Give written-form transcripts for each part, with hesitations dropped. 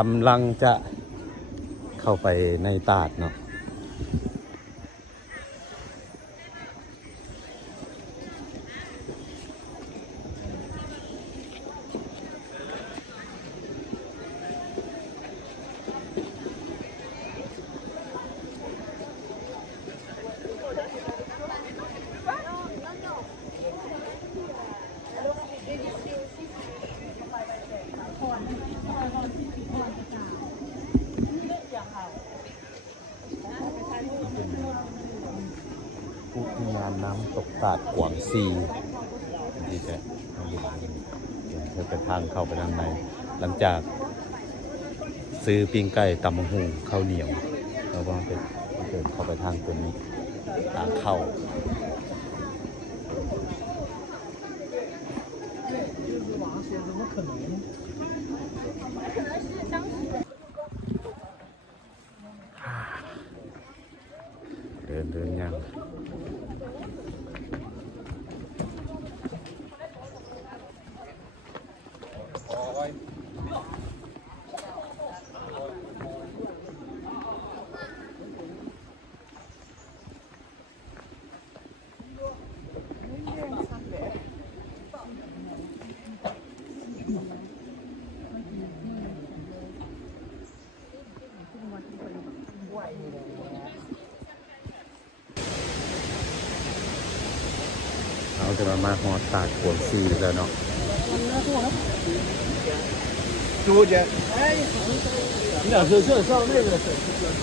กำลังจะเข้าไปในตาดเนาะผู้งานน้ำตกตาดกวางซีที่จะเป็นทางเข้าไปด้านในหลังจากซื้อปิ้งไก่ตำมะฮุงข้าวเหนียวแล้วก็เดินเข้าไปทางตัวนี้ทางเข้าเดินยังเราจะมาฮอดตาดกวางซีแล้วเนาะ猪姐，哎，你俩是这上那个省市的走。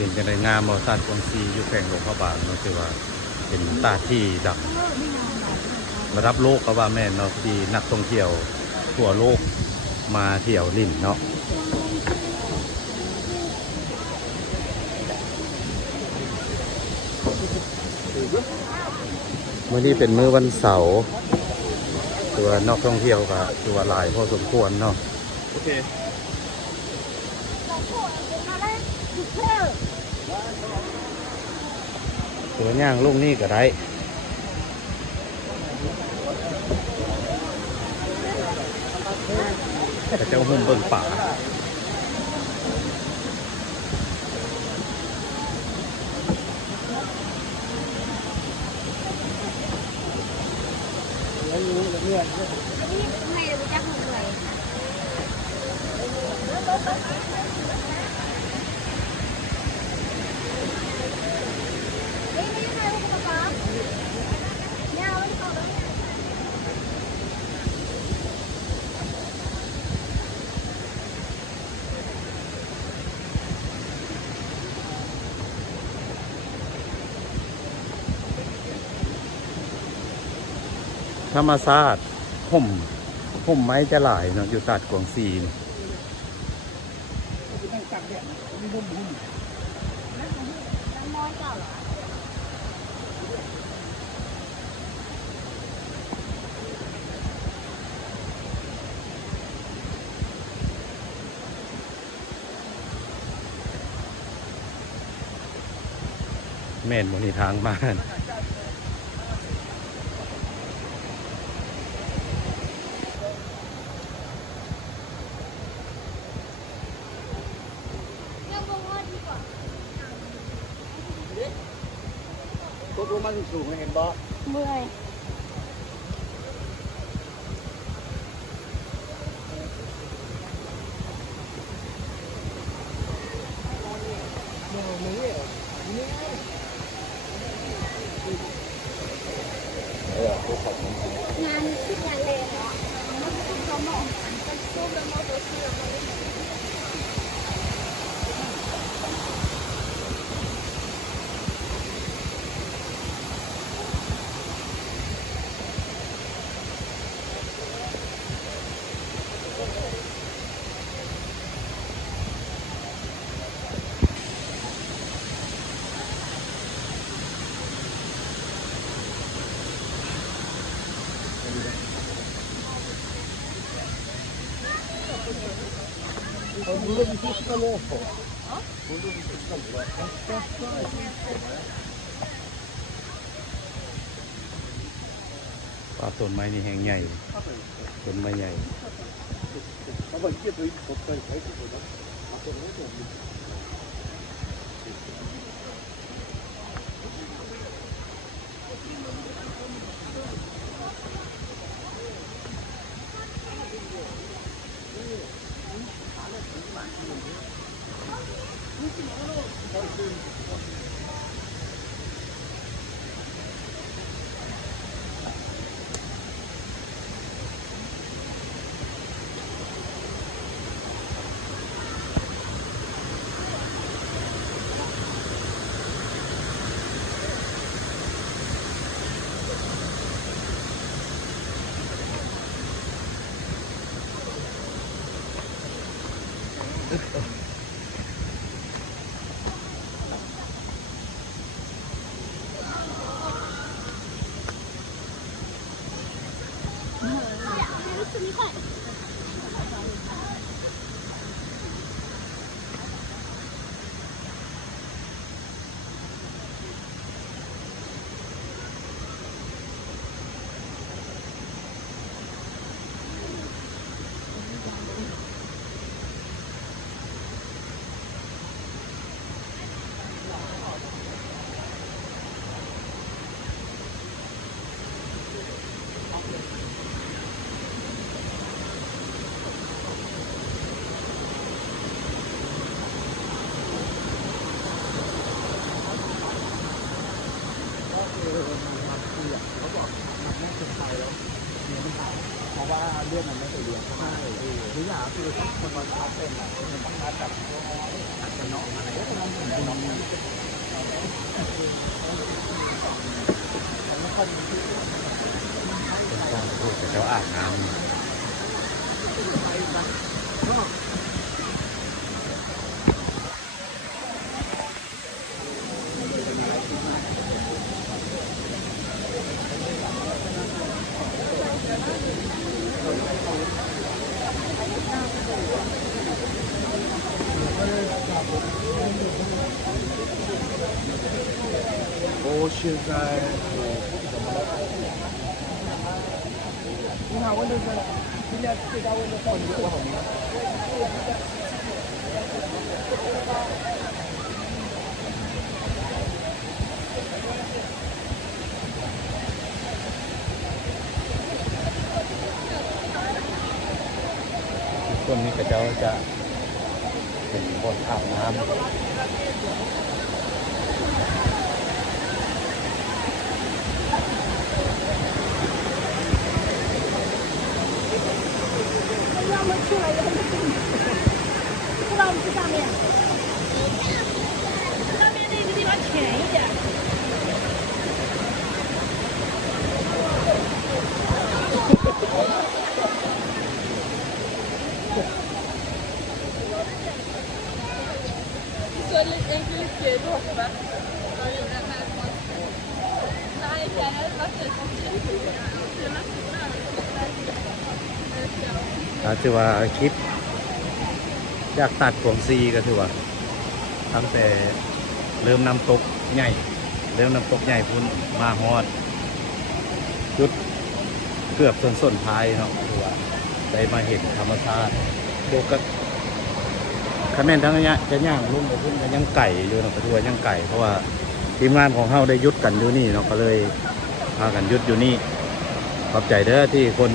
เป็นจังได๋งามบ่ตาดกวางซีอยู่แขวงหลวงพระบางเนาะคือว่าเป็นตาดที่ดังระดับโลกก็ว่าแม่นเนาะที่นักท่องเที่ยวทั่วโลกมาเที่ยวลิ่นเนาะมื้อนี้เป็นมื้อวันเสาร์ตัวนักท่องเที่ยวก็ถือว่าหลายพอสมควรเนาะโอเคตัวย่างลูกนี่ก็ได้แต่เจ้าหุ่มเบิ่งป่าธรรมชาติห่มไม้จะหลายเนาะอยู่ตาดกวางซีแม่นบนทางบ้านตกลงมาสูงเห็นบ่เมื่อย งานที่งานเลยเหรอมันก็ต้องเขาหมอกเป็นสู้เป็นโมโตเชื่อมันป่าต้นไม้นี่แห่งใหญ่ต้นไม้ใหญ่เป็นการพูดกับเจ้าอาบน้ำ 现在你好，温度是今天最高温度到底多少呢？ต้นนี้ก็เจ้าจะเป็นบนอาบน้ำ 要么出来，要么进去。知道我们去上面。上面那个地方浅一点。ถือว่าคลิปจากตัดกวางซีก็ถือว่าตั้งแต่เริ่มน้ำตกใหญ่พุ่นมาฮอดจุดเกือบส้นท้ายเนาะถือว่าได้มาเห็นธรรมชาติโบกคะแนนทั้งนี้จะย่างลุ่มไปพุ่นกันยังไก่อยู่เนาะก็ถือว่ายังไก่เพราะว่าทีมงานของเฮาได้ยุดกันอยู่นี่เนาะก็เลยพากันยุดอยู่นี่ขอบใจเด้อที่คน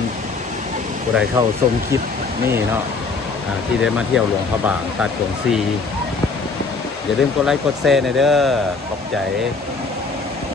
ผู้ใดเข้าชมคลิปนี่เนาะที่ได้มาเที่ยวหลวงพระบางตัดกวางซีอย่าลืมกดไลค์กดแชร์หน่อยเด้อขอบใจ